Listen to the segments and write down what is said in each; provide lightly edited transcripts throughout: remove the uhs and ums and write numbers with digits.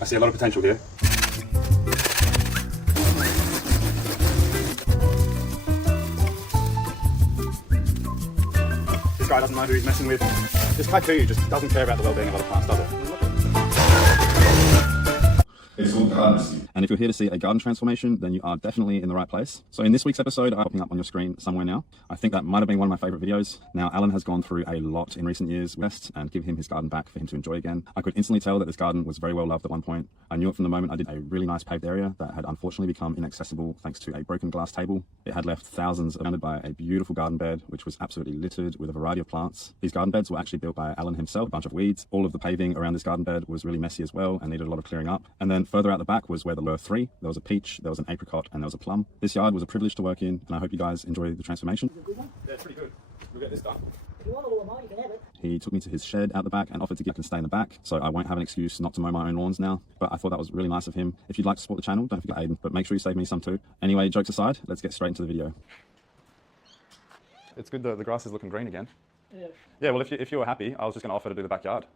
I see a lot of potential here. This guy doesn't know who he's messing with. This Kaiku just doesn't care about the well-being of other plants, does it? It's all Odyssey. And if you're here to see a garden transformation, then you are definitely in the right place. So in this week's episode, I'm popping up on your screen somewhere now. I think that might have been one of my favorite videos. Now, Alan has gone through a lot in recent years, and give him his garden back for him to enjoy again. I could instantly tell that this garden was very well loved at one point. I knew it from the moment I did a really nice paved area that had unfortunately become inaccessible thanks to a broken glass table. It had left thousands surrounded by a beautiful garden bed, which was absolutely littered with a variety of plants. These garden beds were actually built by Alan himself, a bunch of weeds. All of the paving around this garden bed was really messy as well and needed a lot of clearing up. And then further out the back was where there were three. There was a peach, there was an apricot, and there was a plum. This yard was a privilege to work in, and I hope you guys enjoy the transformation. Yeah, it's pretty good. We'll get this done. If you want a little more, you can have it. He took me to his shed out the back and offered to get and stay in the back, so I won't have an excuse not to mow my own lawns now. But I thought that was really nice of him. If you'd like to support the channel, don't forget Aiden, but make sure you save me some too. Anyway, jokes aside, let's get straight into the video. It's good that the grass is looking green again. Yeah. Yeah, well, if you were happy, I was just going to offer to do the backyard.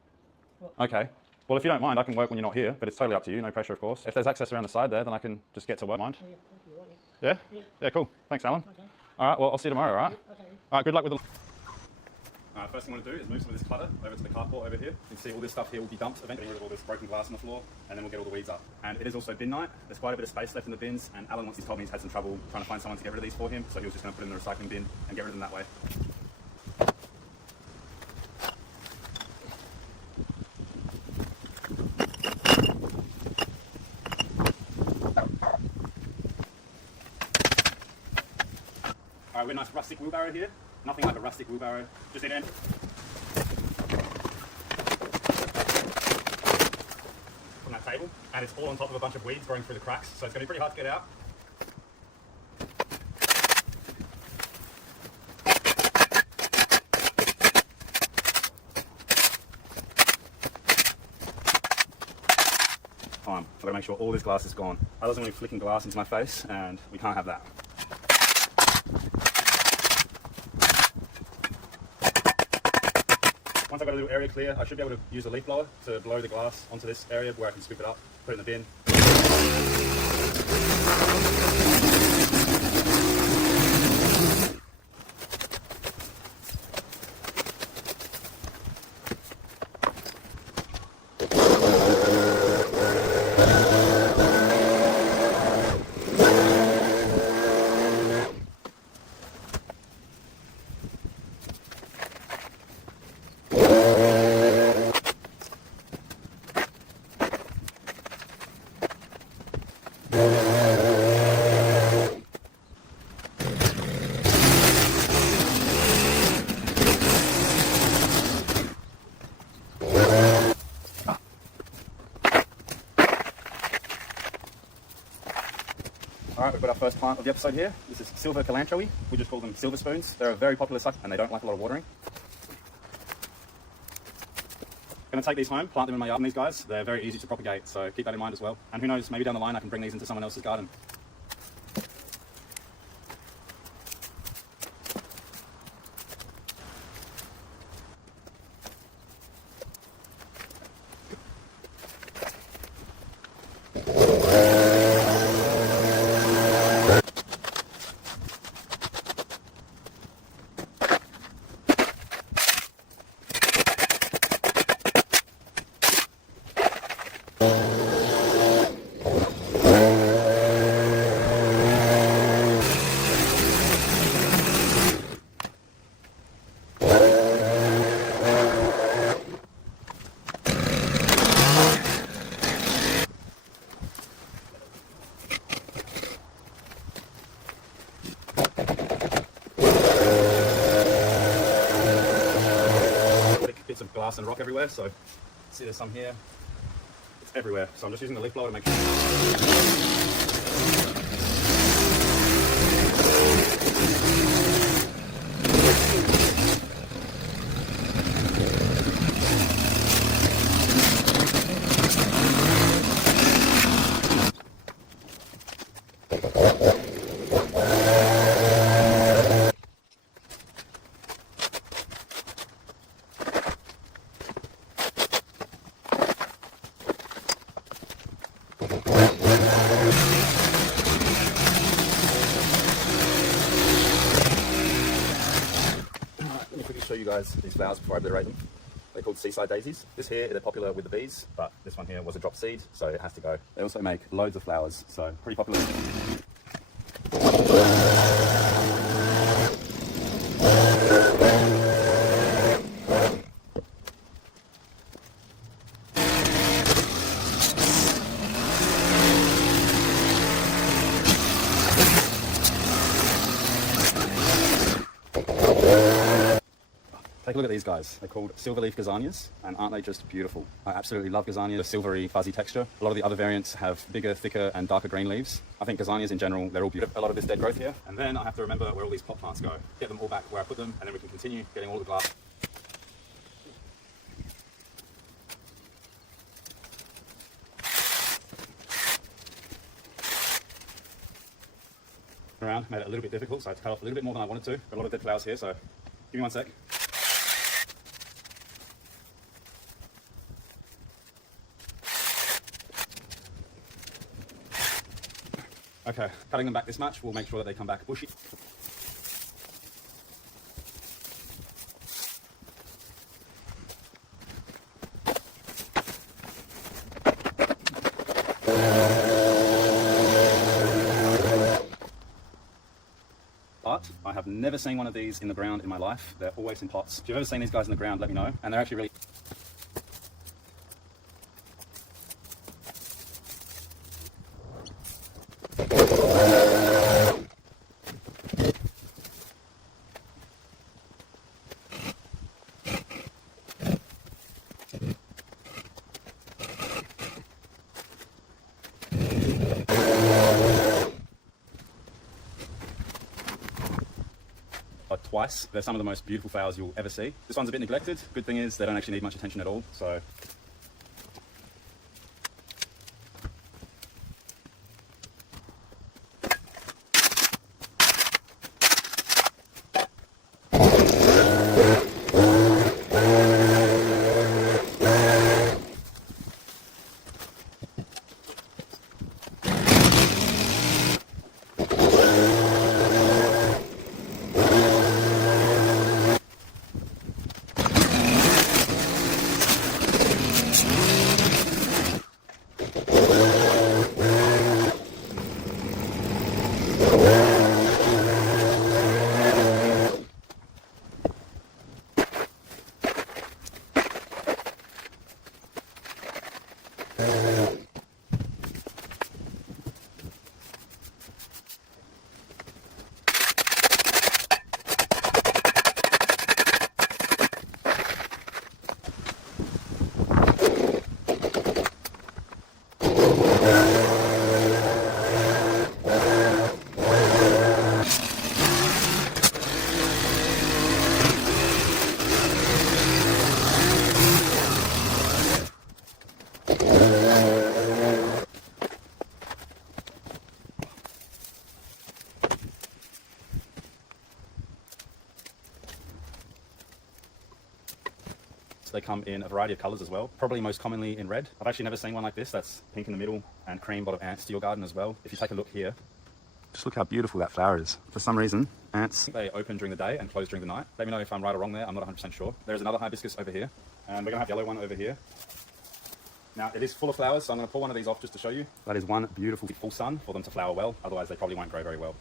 What? Okay. Well, if you don't mind, I can work when you're not here, but it's totally up to you, no pressure, of course. If there's access around the side there, then I can just get to work. Mind? Yeah, if you want it. Yeah? Yeah. Yeah, cool. Thanks, Alan. Okay. All right, well, I'll see you tomorrow, all right? Okay. All right, good luck with the... First thing I want to do is move some of this clutter over to the carport over here. You can see all this stuff here will be dumped eventually, getting rid of all this broken glass on the floor, and then we'll get all the weeds up. And it is also bin night. There's quite a bit of space left in the bins, and Alan, once he's told me he's had some trouble trying to find someone to get rid of these for him, so he was just going to put them in the recycling bin and get rid of them that way. Alright, we're a nice rustic wheelbarrow here. Nothing like a rustic wheelbarrow. Just need an from that table, and it's all on top of a bunch of weeds growing through the cracks, so it's going to be pretty hard to get out. Time. I've got to make sure all this glass is gone. Otherwise I'm going to be flicking glass into my face, and we can't have that. Once I've got a little area clear, I should be able to use a leaf blower to blow the glass onto this area where I can scoop it up, put it in the bin. Alright, we've got our first plant of the episode here. This is silver calanchoe. We just call them silver spoons. They're a very popular sucker and they don't like a lot of watering. I'm going to take these home, plant them in my yard, and these guys, they're very easy to propagate, so keep that in mind as well. And who knows, maybe down the line I can bring these into someone else's garden. Bits of glass and rock everywhere, so see there's some here. It's everywhere, so I'm just using the leaf blower to make sure. Let me quickly show you guys these flowers before I obliterate them. They're called seaside daisies. This here, they're popular with the bees, but this one here was a drop seed, so it has to go. They also make loads of flowers, so pretty popular. Take a look at these guys. They're called silverleaf gazanias, and aren't they just beautiful? I absolutely love gazania, the silvery, fuzzy texture. A lot of the other variants have bigger, thicker, and darker green leaves. I think gazanias in general, they're all beautiful. A lot of this dead growth here. And then I have to remember where all these pot plants go. Get them all back where I put them, and then we can continue getting all the glass. Around, made it a little bit difficult, so I had to cut off a little bit more than I wanted to. Got a lot of dead flowers here, so give me one sec. Okay, cutting them back this much will make sure that they come back bushy. But I have never seen one of these in the ground in my life. They're always in pots. If you've ever seen these guys in the ground, let me know. And they're actually really... Twice. They're some of the most beautiful flowers you'll ever see. This one's a bit neglected. Good thing is they don't actually need much attention at all, so... They come in a variety of colours as well, probably most commonly in red. I've actually never seen one like this that's pink in the middle and cream bottom ants to your garden as well. If you take a look here, just look how beautiful that flower is. For some reason, ants, they open during the day and close during the night. Let me know if I'm right or wrong there, I'm not 100% sure. There's another hibiscus over here, and we're gonna have yellow one over here. Now, it is full of flowers, so I'm gonna pull one of these off just to show you. That is one beautiful full sun for them to flower well, otherwise they probably won't grow very well.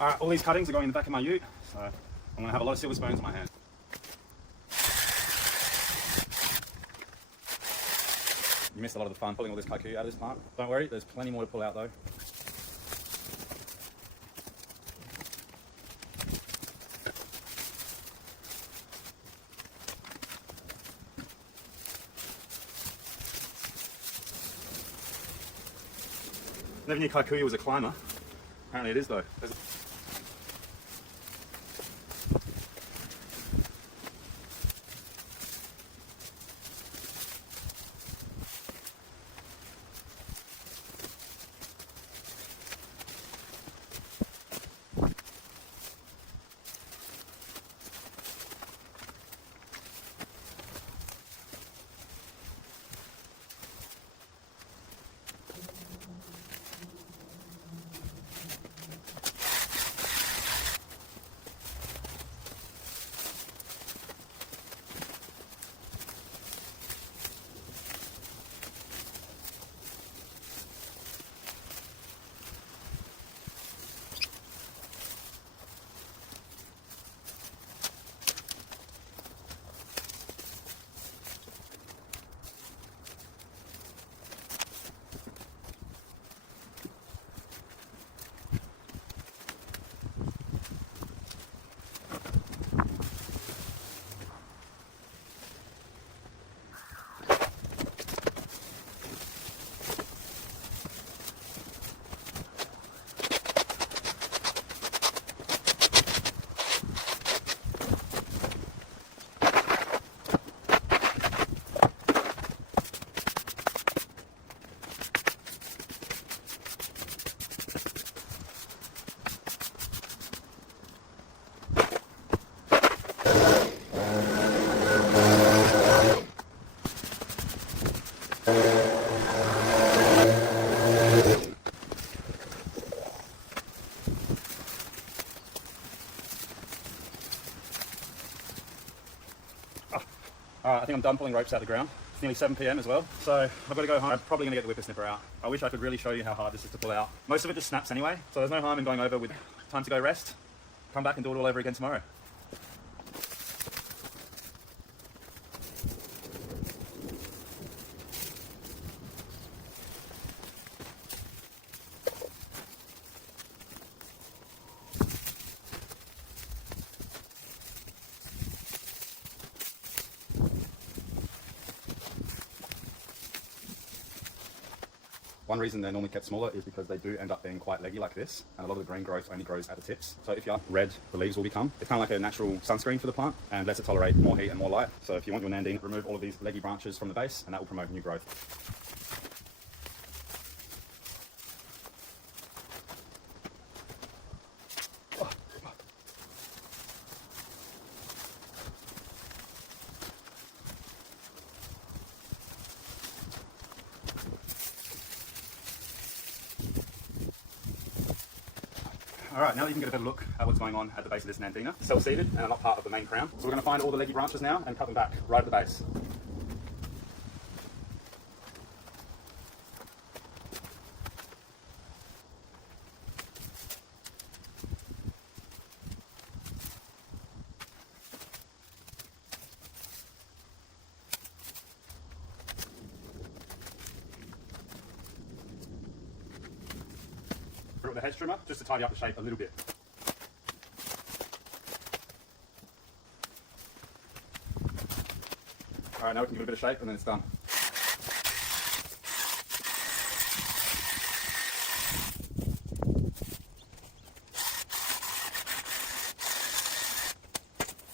Alright, all these cuttings are going in the back of my ute, so I'm going to have a lot of silver spoons in my hand. You missed a lot of the fun pulling all this kaiku out of this plant. Don't worry, there's plenty more to pull out though. Never knew kikuyu was a climber. Apparently it is though. Alright, I think I'm done pulling ropes out of the ground. It's nearly 7 PM as well, so I've got to go home. I'm probably going to get the whippersnipper out. I wish I could really show you how hard this is to pull out. Most of it just snaps anyway, so there's no harm in going over with time to go rest. Come back and do it all over again tomorrow. One reason they're normally kept smaller is because they do end up being quite leggy like this, and a lot of the green growth only grows at the tips. So if you're red, the leaves will become. It's kind of like a natural sunscreen for the plant and lets it tolerate more heat and more light. So if you want your nandina, remove all of these leggy branches from the base, and that will promote new growth. Alright, now that you can get a better look at what's going on at the base of this nandina, it's self-seeded and not part of the main crown. So we're going to find all the leggy branches now and cut them back right at the base. With the hedge trimmer, just to tidy up the shape a little bit. Alright, now we can give it a bit of shape and then it's done.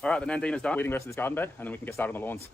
Alright, the nandina's done. Weeding the rest of this garden bed and then we can get started on the lawns.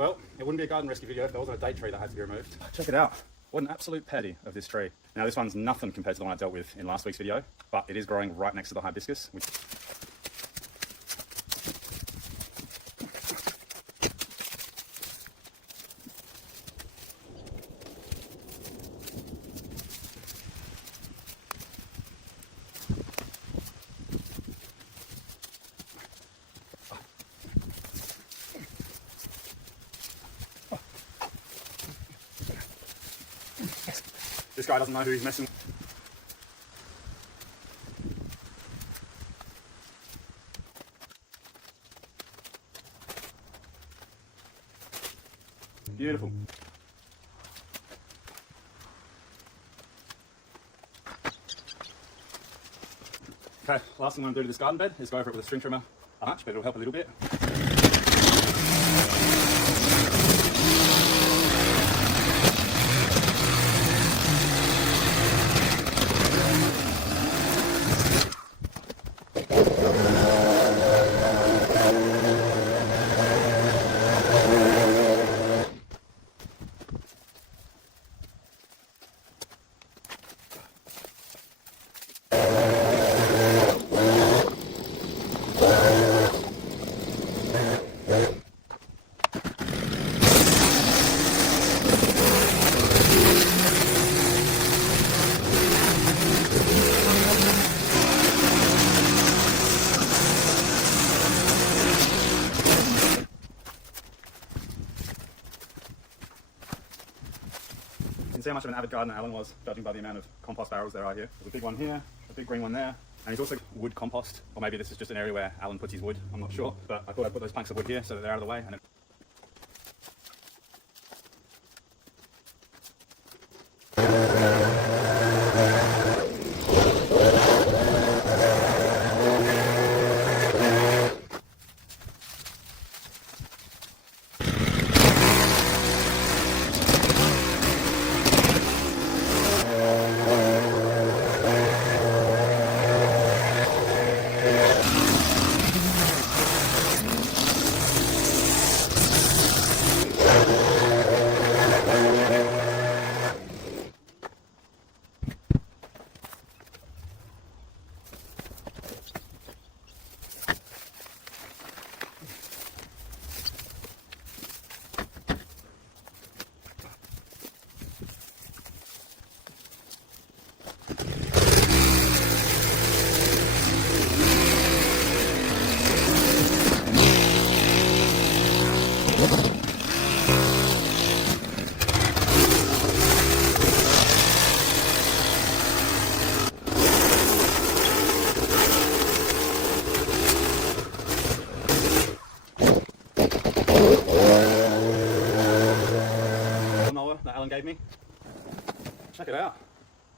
Well, it wouldn't be a garden rescue video if there wasn't a date tree that had to be removed. Check it out. What an absolute petty of this tree. Now this one's nothing compared to the one I dealt with in last week's video, but it is growing right next to the hibiscus, which this guy doesn't know who he's messing with. Beautiful. Okay, last thing I'm going to do to this garden bed is go over it with a string trimmer. Not much, but it'll help a little bit. You can see how much of an avid gardener Alan was, judging by the amount of compost barrels there are here. There's a big one here, a big green one there, and he's also wood compost, or maybe this is just an area where Alan puts his wood, I'm not sure, but I thought I'd put those planks of wood here so that they're out of the way. And that Alan gave me. Check it out.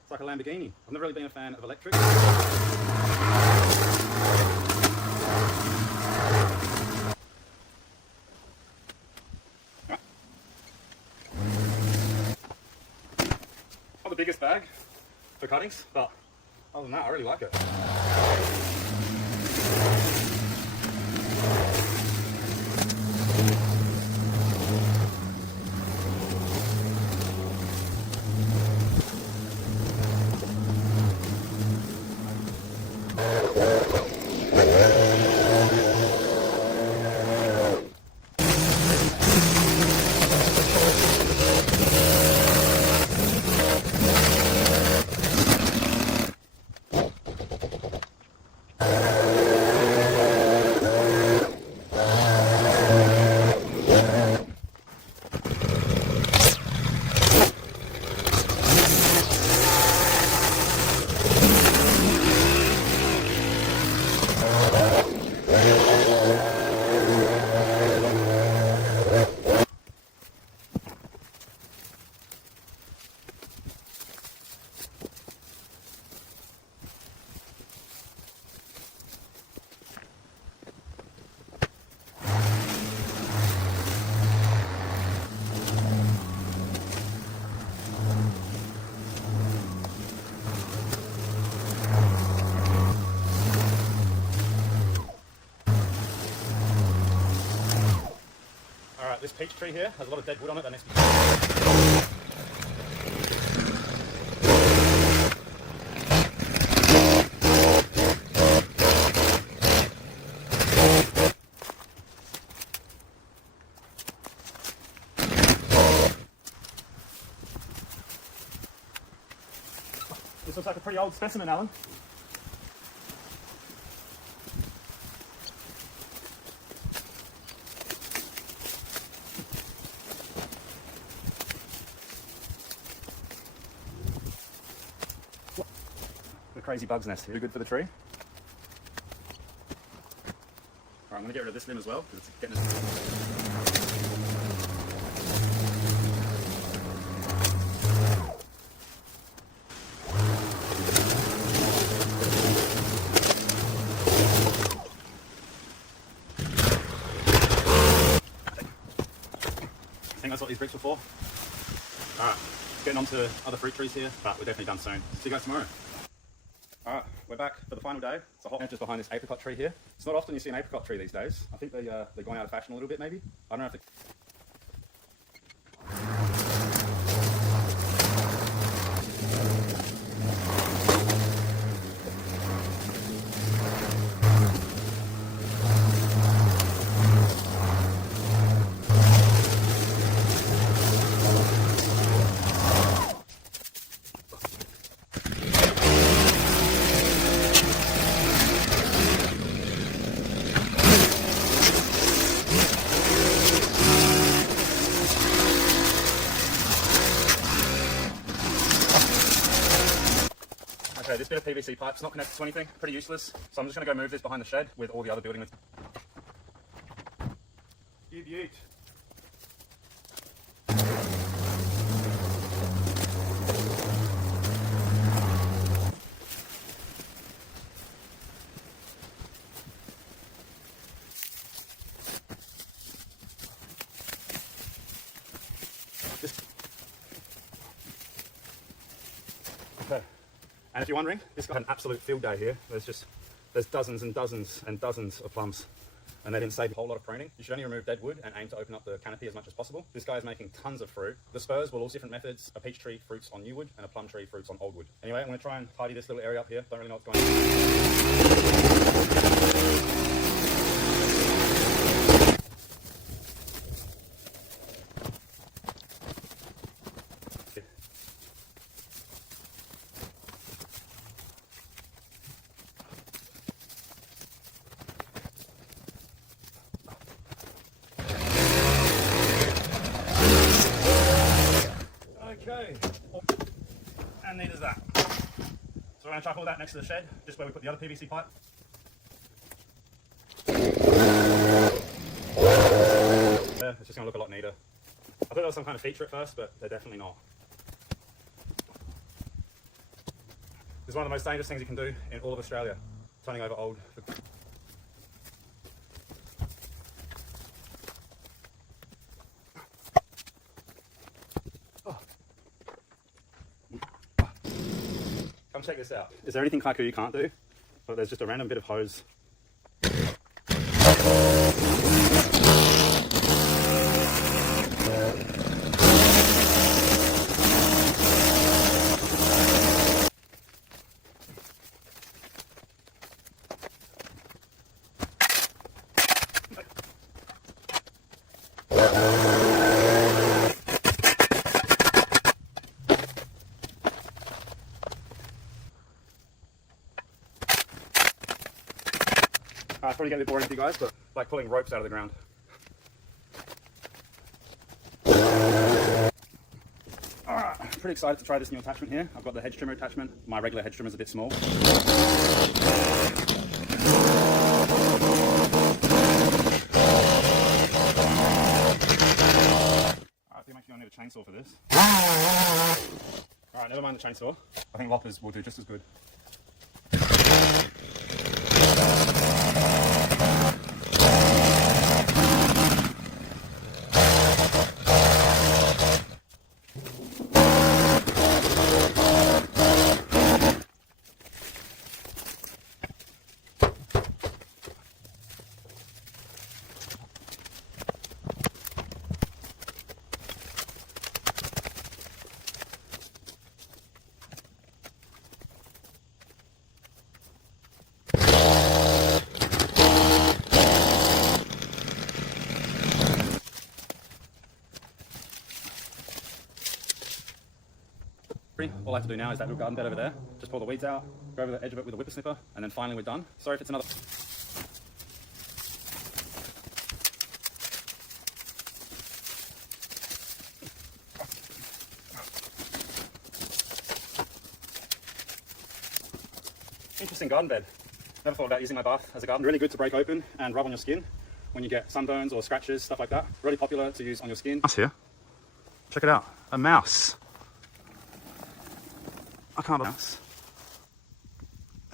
It's like a Lamborghini. I've never really been a fan of electric. Not the biggest bag for cuttings, but other than that, I really like it. this peach tree here has a lot of dead wood on it that needs to be... This looks like a pretty old specimen, Alan. The crazy bug's nest here. Good for the tree. Alright, I'm going to get rid of this limb as well, because it's getting us... I think that's what these bricks were for. Alright, getting on to other fruit trees here, but we're definitely done soon. See you guys tomorrow. Alright, we're back for the final day. It's a hot just behind this apricot tree here. It's not often you see an apricot tree these days. I think they're going out of fashion a little bit maybe. I don't know if they... Okay, this bit of PVC pipe's not connected to anything, pretty useless. So I'm just going to go move this behind the shed with all the other building materials. You beaut. Okay. And if you're wondering, this guy had an absolute field day here. There's dozens and dozens and dozens of plums. And they didn't save a whole lot of pruning. You should only remove dead wood and aim to open up the canopy as much as possible. This guy is making tons of fruit. The spurs will all different methods. A peach tree fruits on new wood and a plum tree fruits on old wood. Anyway, I'm going to try and tidy this little area up here. Don't really know what's going on. Okay, and neat as that. So we're going to chuck all that next to the shed, just where we put the other PVC pipe. Yeah, it's just going to look a lot neater. I thought that was some kind of feature at first, but they're definitely not. This is one of the most dangerous things you can do in all of Australia, turning over old... Come check this out. Is there anything Kaiku you can't do? But there's just a random bit of hose. It's probably getting a bit boring for you guys, but like pulling ropes out of the ground. Alright, pretty excited to try this new attachment here. I've got the hedge trimmer attachment. My regular hedge trimmer is a bit small. I think actually I need a chainsaw for this. Alright, never mind the chainsaw. I think loppers will do just as good. All I have to do now is that little garden bed over there. Just pull the weeds out, go over the edge of it with a whippersnipper, and then finally we're done. Sorry if it's another... Interesting garden bed. Never thought about using my bath as a garden. Really good to break open and rub on your skin when you get sunburns or scratches, stuff like that. Really popular to use on your skin. Mouse here. Check it out. A mouse. I can't believe mouse.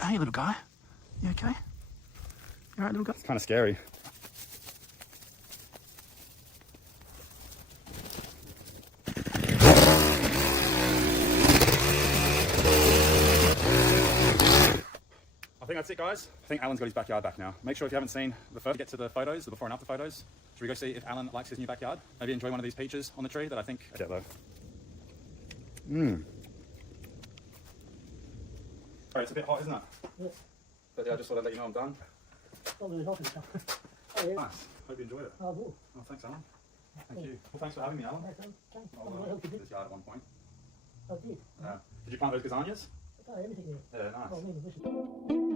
Hey, little guy. You okay? You alright, little guy? It's kind of scary. I think that's it, guys. I think Alan's got his backyard back now. Make sure if you haven't seen the first, get to the photos, the before and after photos. Should we go see if Alan likes his new backyard? Maybe enjoy one of these peaches on the tree that I think... Sorry, it's a bit hot, isn't it? Yeah. But yeah, I just thought I'd let you know I'm done. Not really hot and stuff. Oh, yeah. Nice. Hope you enjoyed it. Oh, cool. Oh, thanks, Alan. Thank you. Well, thanks for having me, Alan. Thanks, Alan. Thanks. I'll I hope you did. this yard at one point. Oh, did. Did you plant those gazanias? Oh, everything there. Yeah, nice. Oh, I mean,